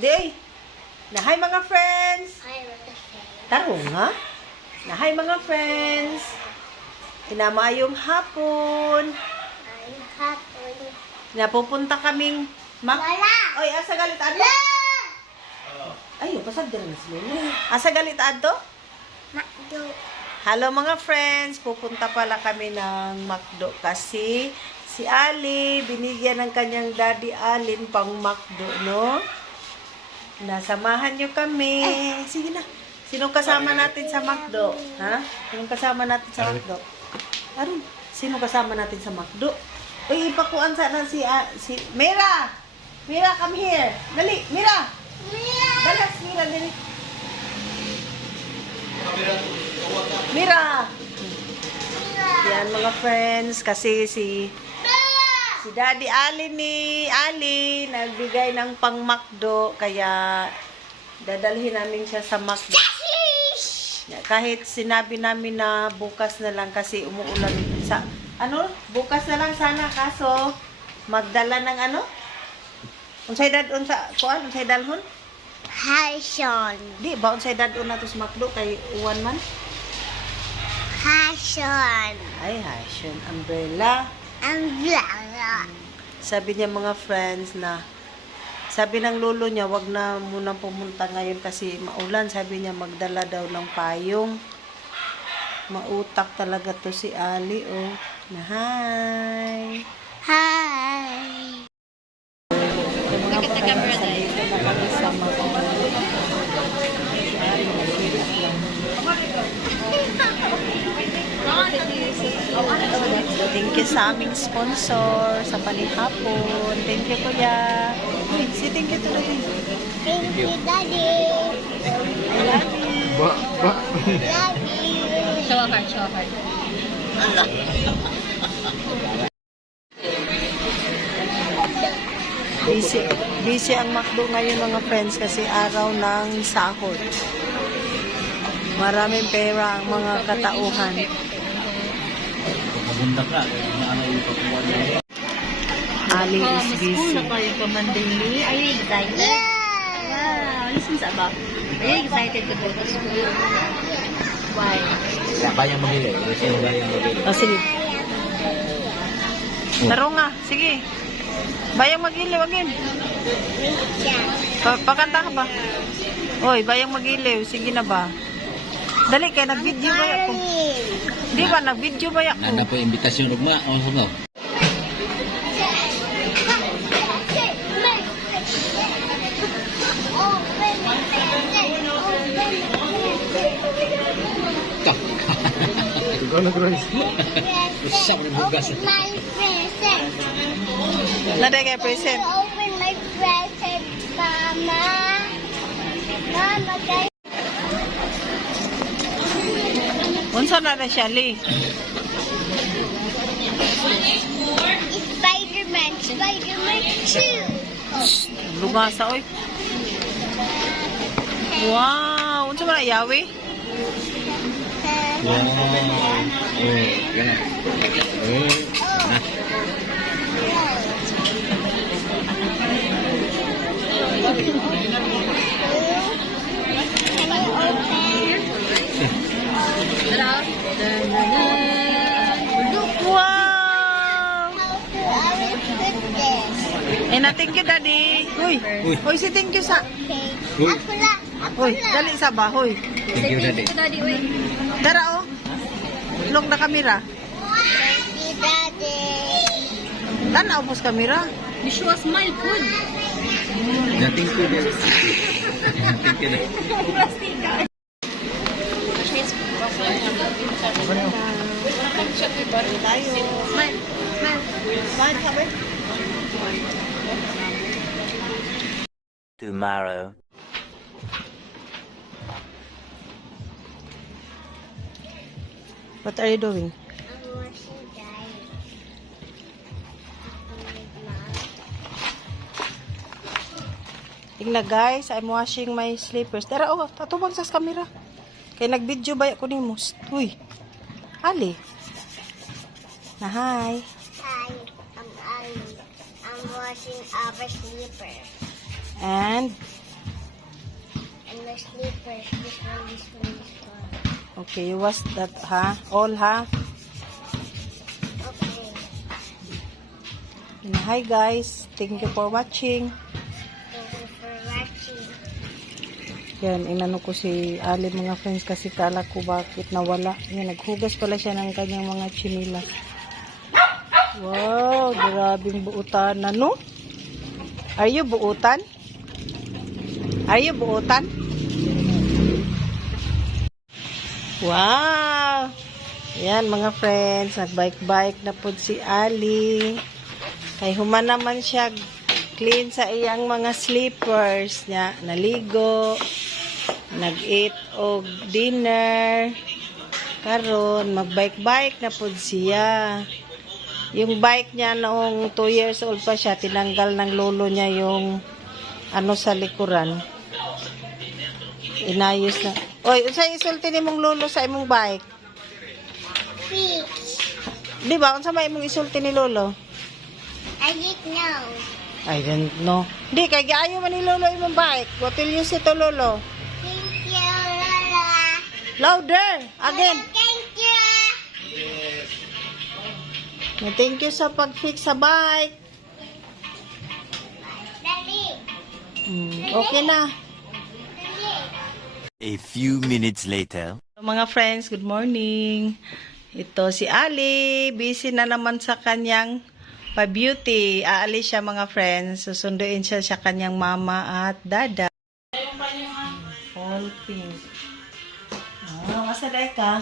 Day, na hi mga friends. Tarong ha? Na hi mga friends. Inamayong hapon. Napupunta kaming Wala. Oy, asa galit adto? Ay, pasag dira na sila. Asa galit adto? Makdo. Hello mga friends, pupunta pala kami ng McDo kasi si Ali binigyan ng kanyang daddy Alin pang McDo, no? Nasamahan niyo kami. Sige na. Sinong kasama natin sa McDo? Ha? Sinong kasama natin sa McDo? Aron, sino kasama natin sa McDo? Uy, ipakuan sana si Mira! Mira, come here. Dali, Mira! Dalas, Mira, dali. Mira! Yan mga friends, kasi si Daddy Ali nagbigay ng pang McDo, kaya dadalhin namin siya sa McDo. Kahit sinabi namin na bukas na lang kasi umuulan sa bukas na lang sana, kaso magdala ng unsay dadon sa unsay dalhon? Hasyon. Di ba unsay dadon nato sa McDo kay uwan man? Hasyon. Ay, hasyon, umbrella. Ang blala. Sabi niya mga friends na, sabi ng lolo niya, wag na munang pumunta ngayon kasi maulan. Sabi niya magdala daw ng payong. Mautak talaga to si Ali, oh. Na hi! Hi. Look at the camera na kami sa Thank you sa aming sponsor sa panihapon. Thank you, kuya. Si thank you to Daddy. Thank you, Daddy. I love you. Love you. Show her, show her. Busy ang McDo ngayon mga friends kasi araw ng sahod. Maraming pera ang mga katauhan. Ali is busy. Na kayo pa Mandalay. Are you excited? Yeah. Wow, listen sa ba? Are you excited to go to school? Why? Bayang magili. Oh, sige. Taro nga, sige. Bayang magiliw, agin. Pakanta ka ba? Oy, bayang magiliw. Sige na ba? Dali, kaya nag-video ba ako? Di ba, nag-video ba ako? Nanda po imbitasyon rugma. O, sungaw. Ikaw na, Grace. Usap ng bugas. My present. Naday kaya present. Open my present, Mama. Mama, guys. Unsa na siya, Lee? Spider-Man. Spider-Man 2. Lugasa, oy. Wow! Unsa man na yawi? Wow. Oh, gana. Oh. Ah. Can you open? Hello? Wow! How to put this? Eh, na thank you, Daddy. Uy, uy, si thank you sa... Okay. Uy. Ako lang. Ako Uy, lang. dali sa bahoy. Thank you, Daddy. Daddy, wait. Dara, oh. Long na kamera. Thank you, Daddy. Tanaw po sa kamera. You show us smile, good. Thank you, Daddy. Thank you, Daddy. Tayo. Smile. Smile. Saan ka ba? Tomorrow. What are you doing? I'm washing guys. Tingnan guys, I'm washing my slippers. Dara, oh, tatubang sa kamera. Kaya nag-video ba ko ni Mus? Uy, Ali. Na hi. Hi, I'm Ali. I'm washing our slippers. And slippers. This one, this one, this one. Okay, you wash that, ha? All, ha? Okay. And hi guys, thank you for watching. Thank you for watching. Yan, inano ko si Ali mga friends kasi kala ko bakit nawala. Yan, naghugas pala siya ng kanyang mga chinilas. Wow, grabing buutan na, no? Are you buutan? Are you buutan? Wow! Yan mga friends, nagbike-bike na po si Ali. Kay human naman siya clean sa iyang mga slippers niya. Naligo, nag-eat og dinner. Karon magbike-bike na po siya. Yung bike niya noong 2 years old pa siya, tinanggal ng lolo niya yung ano sa likuran. Inayos na. Oy, unsa isulti nimong lolo sa imong bike? Fix. Di ba? Unsa may imong isulti ni lolo? I didn't know. I don't know. Di, kay gaayo man ni lolo imong bike. What will you say to lolo? Thank you, Lola. Louder! Again! Thank you. Thank you sa pag-fix sa bike. Daddy. Okay na. A few minutes later. Mga friends, good morning. Ito si Ali. Busy na naman sa kanyang pa-beauty. Aalis siya mga friends. Susunduin siya sa kanyang mama at dada. All pink. Kasaday ka?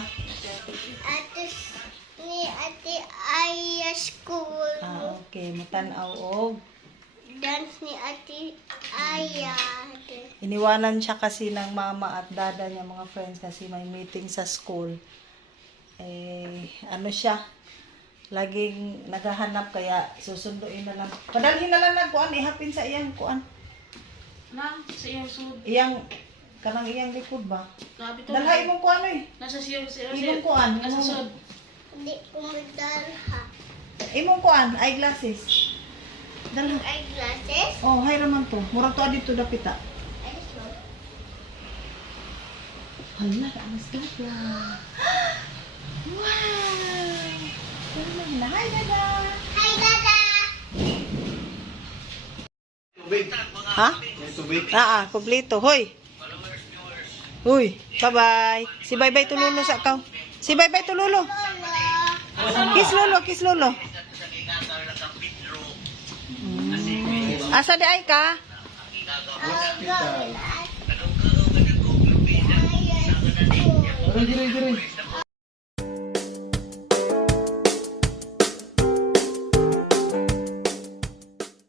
Ate Aya school. Okay. Matanaw og. Dance ni Ate Aya. Iniwanan siya kasi ng mama at dada niya mga friends kasi may meeting sa school. Ano siya? Laging naghahanap kaya susunduin na lang. Padalhin na lang nagkuan, ihapin sa iyang kuan. Na, sa iyong sud. Iyang, kanang iyang likod ba? Grabe to. Dalha imong kuan eh. Nasa siyong Imong kuan. Nasa sud. Hindi ko madalha. Imong kuan, eyeglasses. Dalha. Eyeglasses? Oh, hay raman to. Murag to adito dapita. This one. Hala, amas gada. Wow! Hi, dada! Hi, Dada! Ha? Kumplito. Hoy! Uy, bye-bye. Si bye-bye tululo sa akaw. Si bye-bye tululo. Lola. Kiss lolo. Asa di ay ka? I'll go. Aya school.